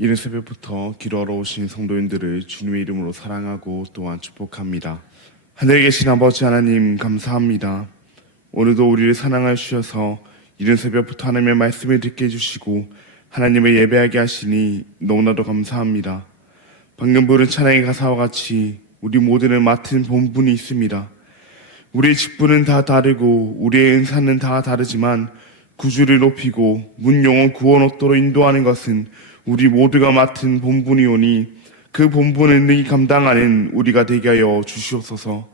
이른 새벽부터 기도하러 오신 성도님들을 주님의 이름으로 사랑하고 또한 축복합니다. 하늘에 계신 아버지 하나님 감사합니다. 오늘도 우리를 사랑하여 주셔서 이른 새벽부터 하나님의 말씀을 듣게 해주시고 하나님을 예배하게 하시니 너무나도 감사합니다. 방금 부른 찬양의 가사와 같이 우리 모두는 맡은 본분이 있습니다. 우리의 직분은 다 다르고 우리의 은사는 다 다르지만 구주를 높이고 문 영혼 구원 얻도록 인도하는 것은 우리 모두가 맡은 본분이오니 그 본분을 능히 감당하는 우리가 되게 하여 주시옵소서.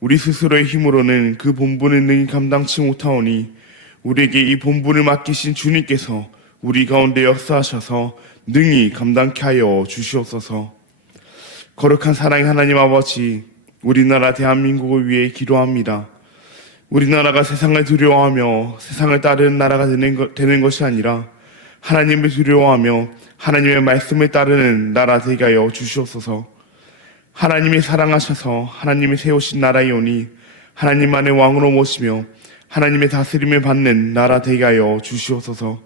우리 스스로의 힘으로는 그 본분을 능히 감당치 못하오니 우리에게 이 본분을 맡기신 주님께서 우리 가운데 역사하셔서 능히 감당케 하여 주시옵소서. 거룩한 사랑의 하나님 아버지, 우리나라 대한민국을 위해 기도합니다. 우리나라가 세상을 두려워하며 세상을 따르는 나라가 되는 것이 아니라 하나님을 두려워하며 하나님의 말씀을 따르는 나라 되게 하여 주시옵소서. 하나님이 사랑하셔서 하나님이 세우신 나라이오니 하나님만의 왕으로 모시며 하나님의 다스림을 받는 나라 되게 하여 주시옵소서.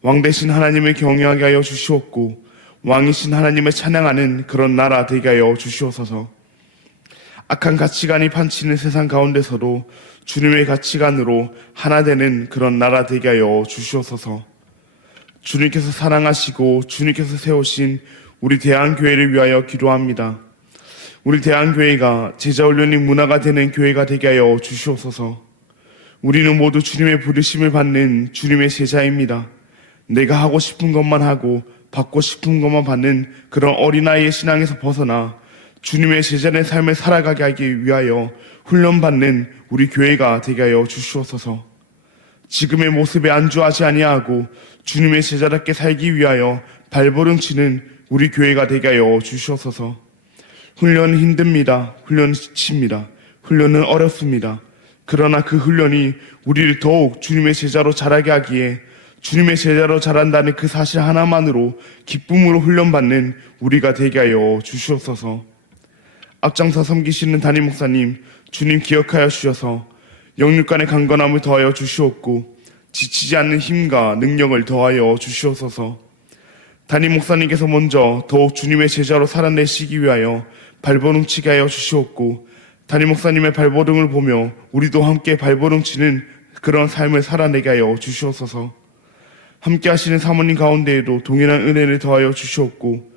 왕 대신 하나님을 경외하게 하여 주시옵고 왕이신 하나님을 찬양하는 그런 나라 되게 하여 주시옵소서. 악한 가치관이 판치는 세상 가운데서도 주님의 가치관으로 하나 되는 그런 나라 되게 하여 주시옵소서. 주님께서 사랑하시고 주님께서 세우신 우리 대한교회를 위하여 기도합니다. 우리 대한교회가 제자훈련이 문화가 되는 교회가 되게 하여 주시옵소서. 우리는 모두 주님의 부르심을 받는 주님의 제자입니다. 내가 하고 싶은 것만 하고 받고 싶은 것만 받는 그런 어린아이의 신앙에서 벗어나 주님의 제자의 삶을 살아가게 하기 위하여 훈련받는 우리 교회가 되게 하여 주시옵소서. 지금의 모습에 안주하지 아니하고 주님의 제자답게 살기 위하여 발버둥치는 우리 교회가 되게 하여 주시옵소서. 훈련은 힘듭니다. 훈련은 지칩니다. 훈련은 어렵습니다. 그러나 그 훈련이 우리를 더욱 주님의 제자로 자라게 하기에 주님의 제자로 자란다는 그 사실 하나만으로 기쁨으로 훈련받는 우리가 되게 하여 주시옵소서. 앞장서 섬기시는 담임 목사님, 주님 기억하여 주셔서 영육간의 강건함을 더하여 주시옵고 지치지 않는 힘과 능력을 더하여 주시옵소서. 담임 목사님께서 먼저 더욱 주님의 제자로 살아내시기 위하여 발버둥치게 하여 주시옵고 담임 목사님의 발버둥을 보며 우리도 함께 발버둥치는 그런 삶을 살아내게 하여 주시옵소서. 함께 하시는 사모님 가운데에도 동일한 은혜를 더하여 주시옵고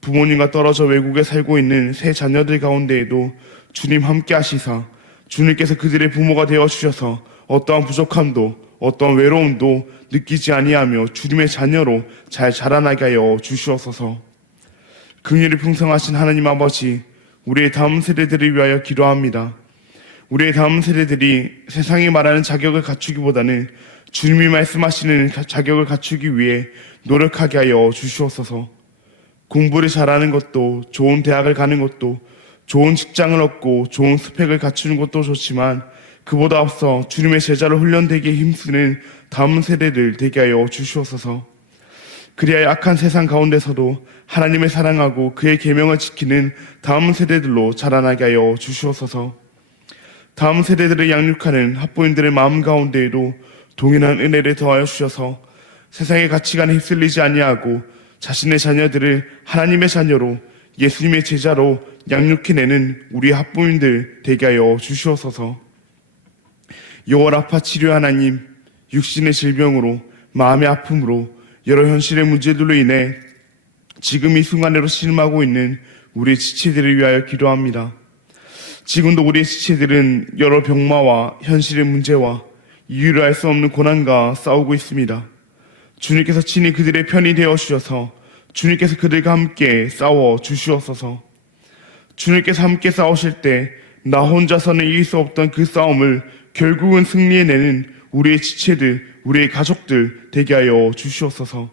부모님과 떨어져 외국에 살고 있는 세 자녀들 가운데에도 주님 함께 하시사 주님께서 그들의 부모가 되어 주셔서 어떠한 부족함도 어떠한 외로움도 느끼지 아니하며 주님의 자녀로 잘 자라나게 하여 주시옵소서. 긍휼이 풍성하신 하나님 아버지, 우리의 다음 세대들을 위하여 기도합니다. 우리의 다음 세대들이 세상이 말하는 자격을 갖추기보다는 주님이 말씀하시는 자격을 갖추기 위해 노력하게 하여 주시옵소서. 공부를 잘하는 것도, 좋은 대학을 가는 것도, 좋은 직장을 얻고 좋은 스펙을 갖추는 것도 좋지만 그보다 앞서 주님의 제자로 훈련되기에 힘쓰는 다음 세대들 되게 하여 주시옵소서. 그리하여 악한 세상 가운데서도 하나님을 사랑하고 그의 계명을 지키는 다음 세대들로 자라나게 하여 주시옵소서. 다음 세대들을 양육하는 학부모님들의 마음 가운데에도 동일한 은혜를 더하여 주셔서 세상의 가치관에 휩쓸리지 아니하고 자신의 자녀들을 하나님의 자녀로 예수님의 제자로 양육해내는 우리 학부모님들 되게 하여 주시옵소서. 여호라파 치료 하나님, 육신의 질병으로 마음의 아픔으로 여러 현실의 문제들로 인해 지금 이 순간으로 신음하고 있는 우리의 지체들을 위하여 기도합니다. 지금도 우리의 지체들은 여러 병마와 현실의 문제와 이유를 알 수 없는 고난과 싸우고 있습니다. 주님께서 친히 그들의 편이 되어 주셔서 주님께서 그들과 함께 싸워 주시옵소서. 주님께서 함께 싸우실 때 나 혼자서는 이길 수 없던 그 싸움을 결국은 승리해내는 우리의 지체들, 우리의 가족들 되게 하여 주시옵소서.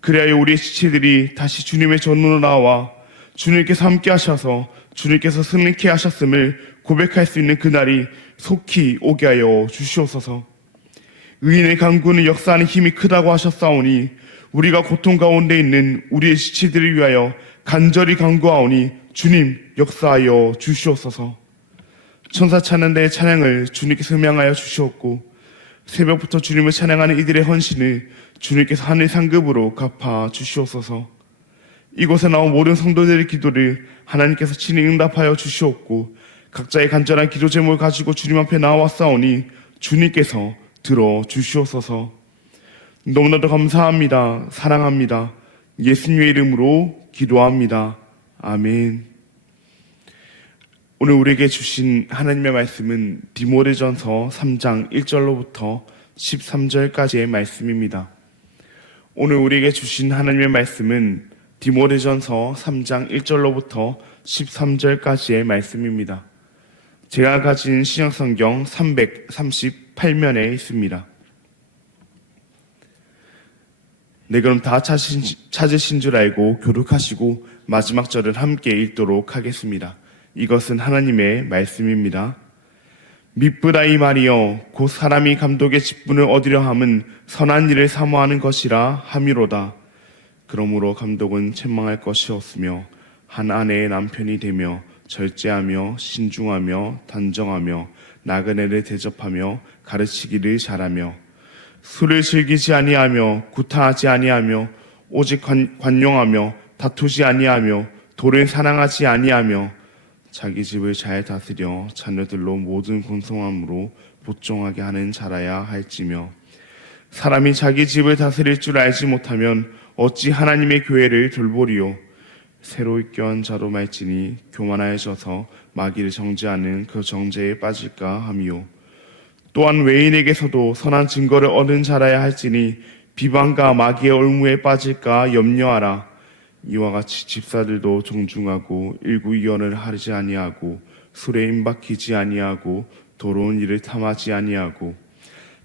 그래야 우리의 지체들이 다시 주님의 전으로 나와 주님께서 함께 하셔서 주님께서 승리케 하셨음을 고백할 수 있는 그날이 속히 오게 하여 주시옵소서. 의인의 강구는 역사하는 힘이 크다고 하셨사오니 우리가 고통 가운데 있는 우리의 지체들을 위하여 간절히 간구하오니 주님 역사하여 주시옵소서. 천사 찬양대의 찬양을 주님께서 명하여 주시옵고 새벽부터 주님을 찬양하는 이들의 헌신을 주님께서 하늘 상급으로 갚아 주시옵소서. 이곳에 나온 모든 성도들의 기도를 하나님께서 친히 응답하여 주시옵고 각자의 간절한 기도 제목을 가지고 주님 앞에 나왔사오니 주님께서 들어 주시옵소서. 너무나도 감사합니다. 사랑합니다. 예수님의 이름으로 기도합니다. 아멘. 오늘 우리에게 주신 하나님의 말씀은 디모데전서 3장 1절로부터 13절까지의 말씀입니다. 오늘 우리에게 주신 하나님의 말씀은 디모데전서 3장 1절로부터 13절까지의 말씀입니다. 제가 가진 신약성경 338면에 있습니다. 네, 그럼 다 찾으신 줄 알고 교독하시고 마지막 절을 함께 읽도록 하겠습니다. 이것은 하나님의 말씀입니다. 미쁘다 이 말이여 곧 사람이 감독의 직분을 얻으려 함은 선한 일을 사모하는 것이라 함이로다. 그러므로 감독은 책망할 것이 없으며 한 아내의 남편이 되며 절제하며 신중하며 단정하며 나그네를 대접하며 가르치기를 잘하며 술을 즐기지 아니하며 구타하지 아니하며 오직 관용하며 다투지 아니하며 돌을 사랑하지 아니하며 자기 집을 잘 다스려 자녀들로 모든 공성함으로 복종하게 하는 자라야 할지며 사람이 자기 집을 다스릴 줄 알지 못하면 어찌 하나님의 교회를 돌보리요. 새로 입교한 자로 말지니 교만하여져서 마귀를 정죄하는 그 정죄에 빠질까 함이요. 또한 외인에게서도 선한 증거를 얻은 자라야 할지니 비방과 마귀의 올무에 빠질까 염려하라. 이와 같이 집사들도 존중하고 일구이연을 하지 아니하고 술에 임박히지 아니하고 더러운 일을 탐하지 아니하고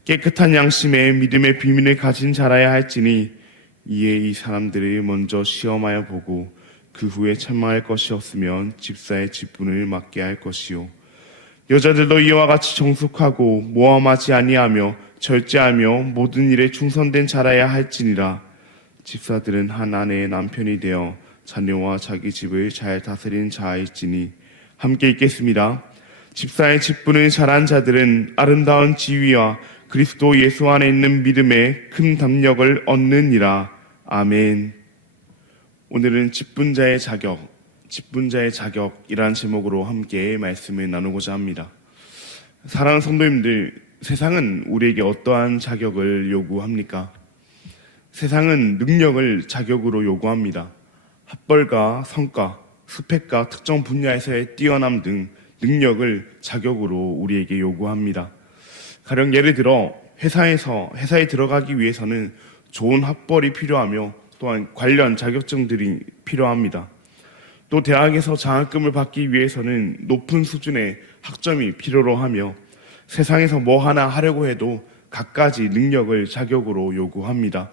깨끗한 양심에 믿음의 비밀을 가진 자라야 할지니 이에 이 사람들을 먼저 시험하여 보고 그 후에 책망할 것이 없으면 집사의 직분을 맡게 할 것이요. 여자들도 이와 같이 정숙하고 모함하지 아니하며 절제하며 모든 일에 충성된 자라야 할지니라. 집사들은 한 아내의 남편이 되어 자녀와 자기 집을 잘 다스린 자일지니. 함께 읽겠습니다. 집사의 직분을 잘한 자들은 아름다운 지위와 그리스도 예수 안에 있는 믿음에 큰 담력을 얻느니라. 아멘. 오늘은 직분자의 자격이란 제목으로 함께 말씀을 나누고자 합니다. 사랑하는 성도님들, 세상은 우리에게 어떠한 자격을 요구합니까? 세상은 능력을 자격으로 요구합니다. 학벌과 성과, 스펙과 특정 분야에서의 뛰어남 등 능력을 자격으로 우리에게 요구합니다. 가령 예를 들어 회사에 들어가기 위해서는 좋은 학벌이 필요하며 또한 관련 자격증들이 필요합니다. 또 대학에서 장학금을 받기 위해서는 높은 수준의 학점이 필요로 하며 세상에서 뭐 하나 하려고 해도 갖가지 능력을 자격으로 요구합니다.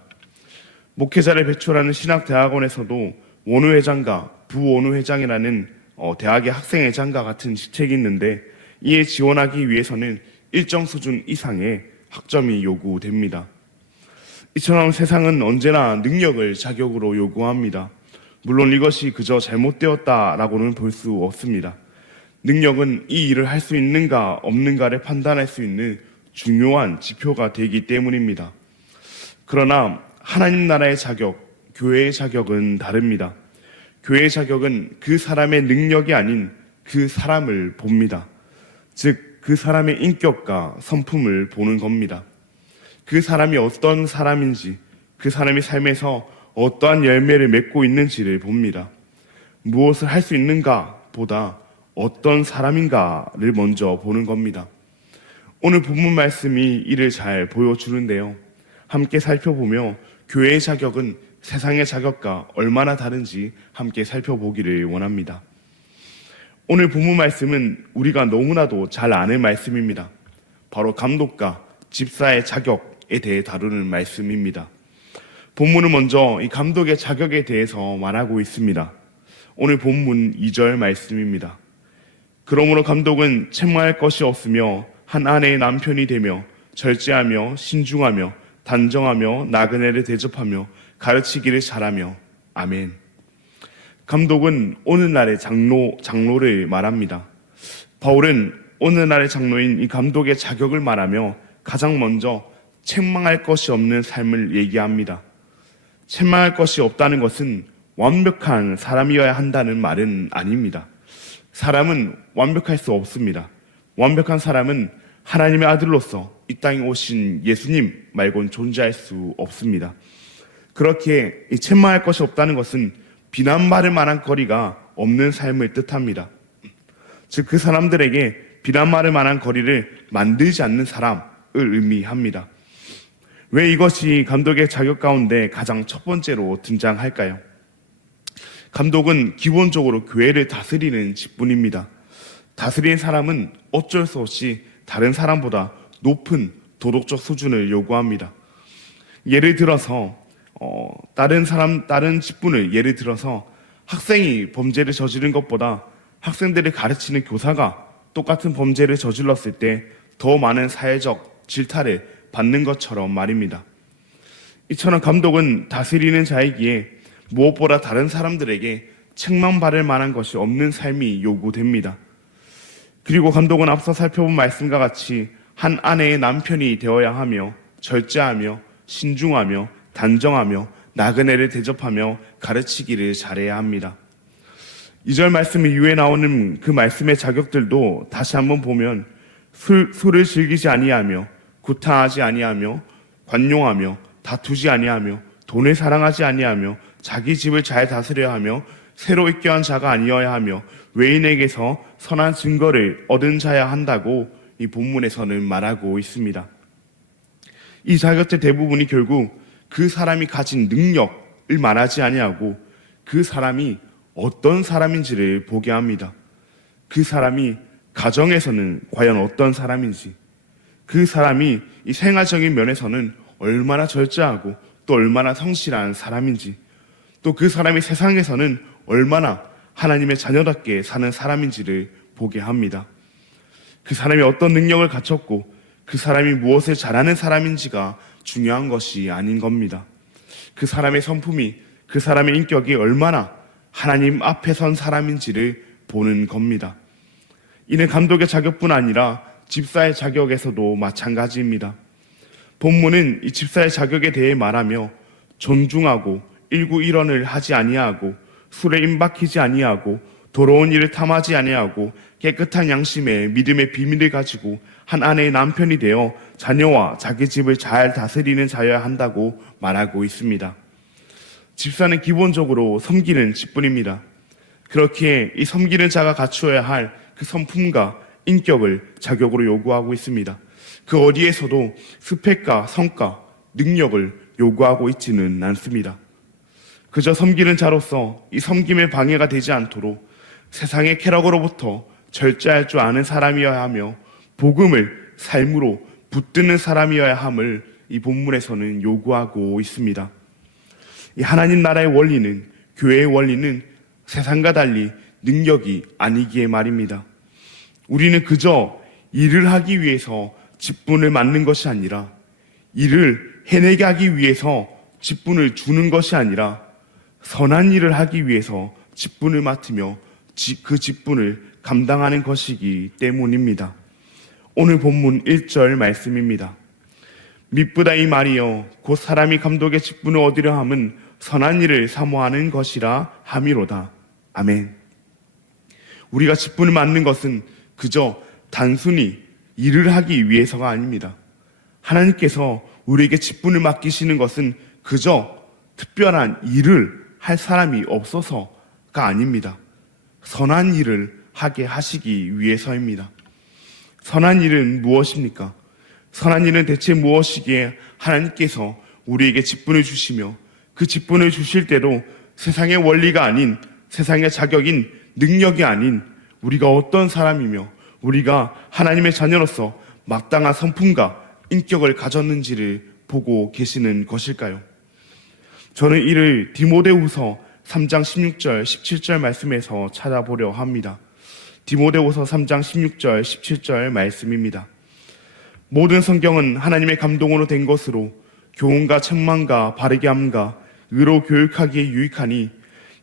목회자를 배출하는 신학대학원에서도 원우회장과 부원우회장이라는 대학의 학생회장과 같은 직책이 있는데 이에 지원하기 위해서는 일정 수준 이상의 학점이 요구됩니다. 이처럼 세상은 언제나 능력을 자격으로 요구합니다. 물론 이것이 그저 잘못되었다라고는 볼 수 없습니다. 능력은 이 일을 할 수 있는가 없는가를 판단할 수 있는 중요한 지표가 되기 때문입니다. 그러나 하나님 나라의 자격, 교회의 자격은 다릅니다. 교회의 자격은 그 사람의 능력이 아닌 그 사람을 봅니다. 즉 그 사람의 인격과 성품을 보는 겁니다. 그 사람이 어떤 사람인지, 그 사람의 삶에서 어떠한 열매를 맺고 있는지를 봅니다. 무엇을 할 수 있는가 보다 어떤 사람인가를 먼저 보는 겁니다. 오늘 본문 말씀이 이를 잘 보여주는데요. 함께 살펴보며 교회의 자격은 세상의 자격과 얼마나 다른지 함께 살펴보기를 원합니다. 오늘 본문 말씀은 우리가 너무나도 잘 아는 말씀입니다. 바로 감독과 집사의 자격에 대해 다루는 말씀입니다. 본문은 먼저 이 감독의 자격에 대해서 말하고 있습니다. 오늘 본문 2절 말씀입니다. 그러므로 감독은 책망할 것이 없으며 한 아내의 남편이 되며 절제하며 신중하며 단정하며 나그네를 대접하며 가르치기를 잘하며. 아멘. 감독은 오늘날의 장로를 말합니다. 바울은 오늘날의 장로인 이 감독의 자격을 말하며 가장 먼저 책망할 것이 없는 삶을 얘기합니다. 책망할 것이 없다는 것은 완벽한 사람이어야 한다는 말은 아닙니다. 사람은 완벽할 수 없습니다. 완벽한 사람은 하나님의 아들로서 이 땅에 오신 예수님 말고는 존재할 수 없습니다. 그렇게 책망할 것이 없다는 것은 비난받을 만한 거리가 없는 삶을 뜻합니다. 즉 그 사람들에게 비난받을 만한 거리를 만들지 않는 사람을 의미합니다. 왜 이것이 감독의 자격 가운데 가장 첫 번째로 등장할까요? 감독은 기본적으로 교회를 다스리는 직분입니다. 다스리는 사람은 어쩔 수 없이 다른 사람보다 높은 도덕적 수준을 요구합니다. 예를 들어서 다른 직분을 예를 들어서 학생이 범죄를 저지른 것보다 학생들을 가르치는 교사가 똑같은 범죄를 저질렀을 때 더 많은 사회적 질타를 받는 것처럼 말입니다. 이처럼 감독은 다스리는 자이기에 무엇보다 다른 사람들에게 책망받을 만한 것이 없는 삶이 요구됩니다. 그리고 감독은 앞서 살펴본 말씀과 같이 한 아내의 남편이 되어야 하며 절제하며 신중하며 단정하며 나그네를 대접하며 가르치기를 잘해야 합니다. 2절 말씀 이후에 나오는 그 말씀의 자격들도 다시 한번 보면 술을 즐기지 아니하며 구타하지 아니하며 관용하며 다투지 아니하며 돈을 사랑하지 아니하며 자기 집을 잘 다스려야 하며 새로 있게 한 자가 아니어야 하며 외인에게서 선한 증거를 얻은 자야 한다고 이 본문에서는 말하고 있습니다. 이 자격들 대부분이 결국 그 사람이 가진 능력을 말하지 아니하고 그 사람이 어떤 사람인지를 보게 합니다. 그 사람이 가정에서는 과연 어떤 사람인지, 그 사람이 이 생활적인 면에서는 얼마나 절제하고 또 얼마나 성실한 사람인지, 또 그 사람이 세상에서는 얼마나 하나님의 자녀답게 사는 사람인지를 보게 합니다. 그 사람이 어떤 능력을 갖췄고 그 사람이 무엇을 잘하는 사람인지가 중요한 것이 아닌 겁니다. 그 사람의 성품이, 그 사람의 인격이 얼마나 하나님 앞에 선 사람인지를 보는 겁니다. 이는 감독의 자격뿐 아니라 집사의 자격에서도 마찬가지입니다. 본문은 이 집사의 자격에 대해 말하며 존중하고 일구일언을 하지 아니하고 술에 임박히지 아니하고 더러운 일을 탐하지 아니하고 깨끗한 양심에 믿음의 비밀을 가지고 한 아내의 남편이 되어 자녀와 자기 집을 잘 다스리는 자여야 한다고 말하고 있습니다. 집사는 기본적으로 섬기는 직분입니다. 그렇게 이 섬기는 자가 갖추어야 할 그 성품과 인격을 자격으로 요구하고 있습니다. 그 어디에서도 스펙과 성과, 능력을 요구하고 있지는 않습니다. 그저 섬기는 자로서 이 섬김에 방해가 되지 않도록 세상의 쾌락으로부터 절제할 줄 아는 사람이어야 하며 복음을 삶으로 붙드는 사람이어야 함을 이 본문에서는 요구하고 있습니다. 이 하나님 나라의 원리는, 교회의 원리는 세상과 달리 능력이 아니기에 말입니다. 우리는 그저 일을 하기 위해서 직분을 맡는 것이 아니라 일을 해내게 하기 위해서 직분을 주는 것이 아니라 선한 일을 하기 위해서 직분을 맡으며 그 직분을 감당하는 것이기 때문입니다. 오늘 본문 1절 말씀입니다. 미쁘다 이 말이여 곧 사람이 감독의 직분을 얻으려 함은 선한 일을 사모하는 것이라 함이로다. 아멘. 우리가 직분을 맡는 것은 그저 단순히 일을 하기 위해서가 아닙니다. 하나님께서 우리에게 직분을 맡기시는 것은 그저 특별한 일을 할 사람이 없어서가 아닙니다. 선한 일을 하게 하시기 위해서입니다. 선한 일은 무엇입니까? 선한 일은 대체 무엇이기에 하나님께서 우리에게 직분을 주시며 그 직분을 주실 때도 세상의 원리가 아닌, 세상의 자격인 능력이 아닌 우리가 어떤 사람이며 우리가 하나님의 자녀로서 마땅한 성품과 인격을 가졌는지를 보고 계시는 것일까요? 저는 이를 디모데후서 3장 16절, 17절 말씀에서 찾아보려 합니다. 디모데후서 3장 16절, 17절 말씀입니다. 모든 성경은 하나님의 감동으로 된 것으로 교훈과 책망과 바르게 함과 의로 교육하기에 유익하니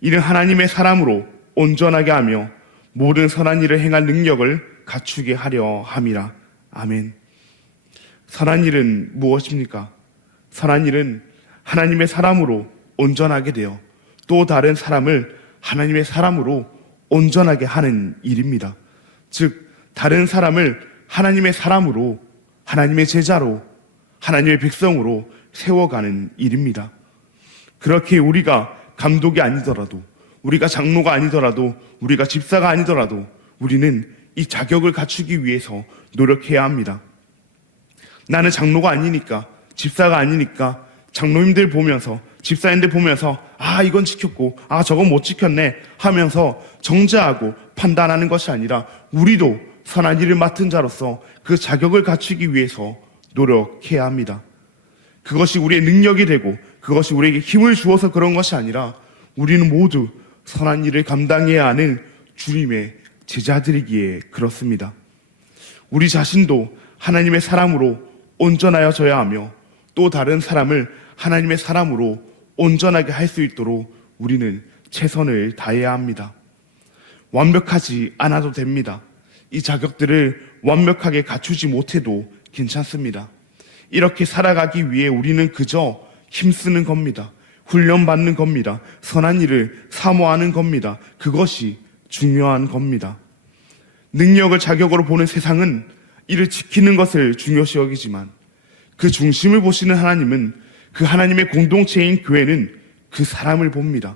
이는 하나님의 사람으로 온전하게 하며 모든 선한 일을 행할 능력을 갖추게 하려 함이라. 아멘. 선한 일은 무엇입니까? 선한 일은 하나님의 사람으로 온전하게 되어 또 다른 사람을 하나님의 사람으로 온전하게 하는 일입니다. 즉, 다른 사람을 하나님의 사람으로, 하나님의 제자로, 하나님의 백성으로 세워가는 일입니다. 그렇게 우리가 감독이 아니더라도, 우리가 장로가 아니더라도, 우리가 집사가 아니더라도 우리는 이 자격을 갖추기 위해서 노력해야 합니다. 나는 장로가 아니니까, 집사가 아니니까 장로님들 보면서, 집사님들 보면서 이건 지켰고 저건 못 지켰네 하면서 정죄하고 판단하는 것이 아니라 우리도 선한 일을 맡은 자로서 그 자격을 갖추기 위해서 노력해야 합니다. 그것이 우리의 능력이 되고 그것이 우리에게 힘을 주어서 그런 것이 아니라 우리는 모두 선한 일을 감당해야 하는 주님의 제자들이기에 그렇습니다. 우리 자신도 하나님의 사람으로 온전하여져야 하며 또 다른 사람을 하나님의 사람으로 온전하게 할 수 있도록 우리는 최선을 다해야 합니다. 완벽하지 않아도 됩니다. 이 자격들을 완벽하게 갖추지 못해도 괜찮습니다. 이렇게 살아가기 위해 우리는 그저 힘쓰는 겁니다. 훈련받는 겁니다. 선한 일을 사모하는 겁니다. 그것이 중요한 겁니다. 능력을 자격으로 보는 세상은 이를 지키는 것을 중요시 여기지만 그 중심을 보시는 하나님은, 그 하나님의 공동체인 교회는 그 사람을 봅니다.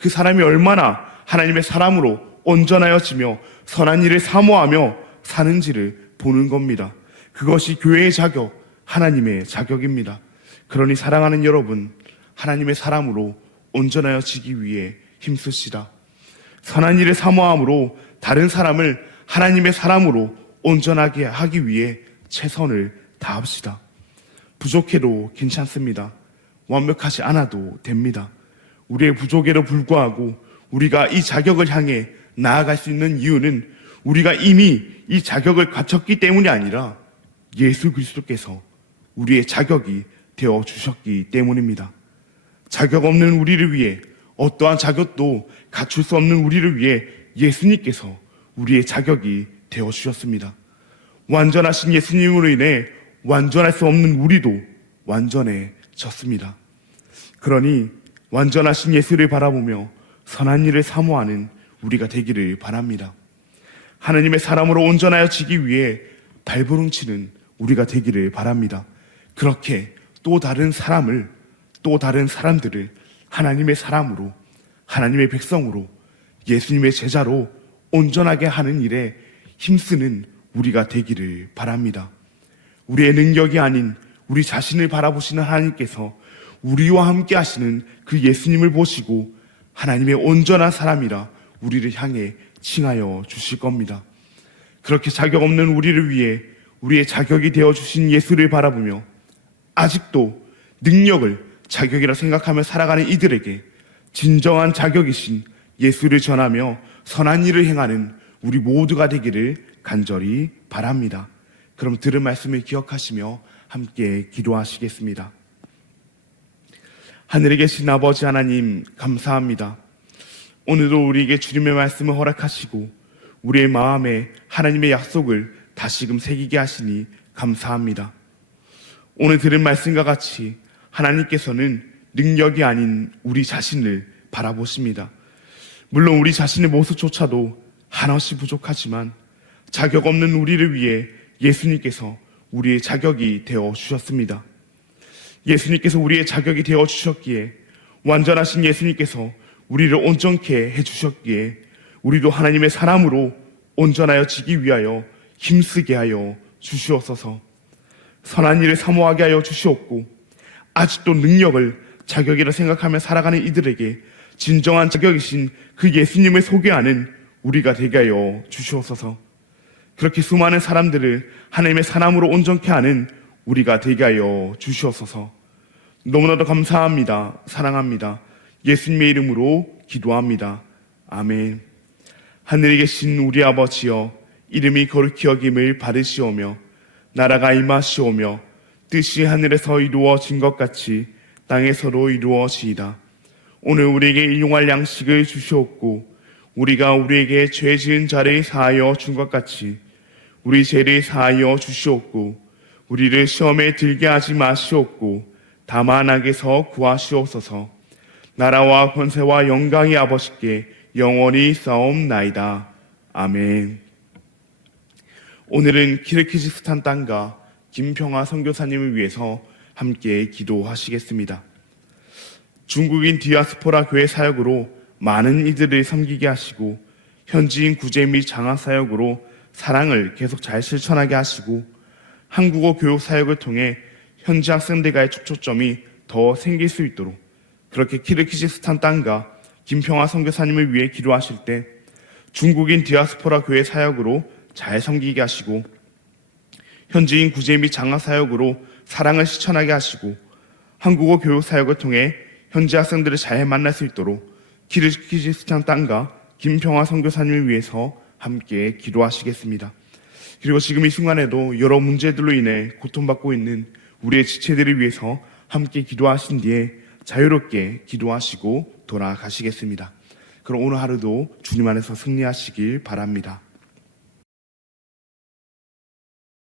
그 사람이 얼마나 하나님의 사람으로 온전하여지며 선한 일을 사모하며 사는지를 보는 겁니다. 그것이 교회의 자격, 하나님의 자격입니다. 그러니 사랑하는 여러분, 하나님의 사람으로 온전하여지기 위해 힘쓰시라. 선한 일을 사모함으로 다른 사람을 하나님의 사람으로 온전하게 하기 위해 최선을 다합시다. 부족해도 괜찮습니다. 완벽하지 않아도 됩니다. 우리의 부족에도 불구하고 우리가 이 자격을 향해 나아갈 수 있는 이유는 우리가 이미 이 자격을 갖췄기 때문이 아니라 예수 그리스도께서 우리의 자격이 되어 주셨기 때문입니다. 자격 없는 우리를 위해, 어떠한 자격도 갖출 수 없는 우리를 위해 예수님께서 우리의 자격이 되어 주셨습니다. 완전하신 예수님으로 인해 완전할 수 없는 우리도 완전해졌습니다. 그러니 완전하신 예수를 바라보며 선한 일을 사모하는 우리가 되기를 바랍니다. 하나님의 사람으로 온전하여지기 위해 발버둥치는 우리가 되기를 바랍니다. 그렇게 또 다른 사람을, 또 다른 사람들을 하나님의 사람으로, 하나님의 백성으로, 예수님의 제자로 온전하게 하는 일에 힘쓰는 우리가 되기를 바랍니다. 우리의 능력이 아닌 우리 자신을 바라보시는 하나님께서 우리와 함께 하시는 그 예수님을 보시고 하나님의 온전한 사람이라 우리를 향해 칭하여 주실 겁니다. 그렇게 자격 없는 우리를 위해 우리의 자격이 되어주신 예수를 바라보며 아직도 능력을 자격이라 생각하며 살아가는 이들에게 진정한 자격이신 예수를 전하며 선한 일을 행하는 우리 모두가 되기를 간절히 바랍니다. 그럼 들은 말씀을 기억하시며 함께 기도하시겠습니다. 하늘에 계신 아버지 하나님, 감사합니다. 오늘도 우리에게 주님의 말씀을 허락하시고 우리의 마음에 하나님의 약속을 다시금 새기게 하시니 감사합니다. 오늘 들은 말씀과 같이 하나님께서는 능력이 아닌 우리 자신을 바라보십니다. 물론 우리 자신의 모습조차도 한없이 부족하지만 자격 없는 우리를 위해 예수님께서 우리의 자격이 되어 주셨습니다. 예수님께서 우리의 자격이 되어 주셨기에, 완전하신 예수님께서 우리를 온전케 해 주셨기에 우리도 하나님의 사람으로 온전하여지기 위하여 힘쓰게 하여 주시옵소서. 선한 일을 사모하게 하여 주시옵고 아직도 능력을 자격이라 생각하며 살아가는 이들에게 진정한 자격이신 그 예수님을 소개하는 우리가 되게 하여 주시옵소서. 그렇게 수많은 사람들을 하나님의 사람으로 온전케 하는 우리가 되게 하여 주시옵소서. 너무나도 감사합니다. 사랑합니다. 예수님의 이름으로 기도합니다. 아멘. 하늘에 계신 우리 아버지여, 이름이 거룩히 여김을 받으시오며 나라가 임하시오며 뜻이 하늘에서 이루어진 것 같이 땅에서도 이루어지이다. 오늘 우리에게 일용할 양식을 주시옵고 우리가 우리에게 죄 지은 자를 사하여 준 것 같이 우리 죄를 사하여 주시옵고 우리를 시험에 들게 하지 마시옵고 다만 악에서 구하시옵소서. 나라와 권세와 영광이 아버지께 영원히 싸움나이다. 아멘. 오늘은 키르기즈스탄 땅과 김평화 선교사님을 위해서 함께 기도하시겠습니다. 중국인 디아스포라 교회 사역으로 많은 이들을 섬기게 하시고 현지인 구제 및 장학 사역으로 사랑을 계속 잘 실천하게 하시고 한국어 교육 사역을 통해 현지 학생들과의 촉초점이 더 생길 수 있도록 그렇게 키르기즈스탄 땅과 김평화 선교사님을 위해 기도하실 때 중국인 디아스포라 교회 사역으로 잘 섬기게 하시고 현지인 구제 및 장학 사역으로 사랑을 실천하게 하시고 한국어 교육 사역을 통해 현지 학생들을 잘 만날 수 있도록 키르기즈스탄 땅과 김평화 선교사님을 위해서 함께 기도하시겠습니다. 그리고 지금 이 순간에도 여러 문제들로 인해 고통받고 있는 우리의 지체들을 위해서 함께 기도하신 뒤에 자유롭게 기도하시고 돌아가시겠습니다. 그럼 오늘 하루도 주님 안에서 승리하시길 바랍니다.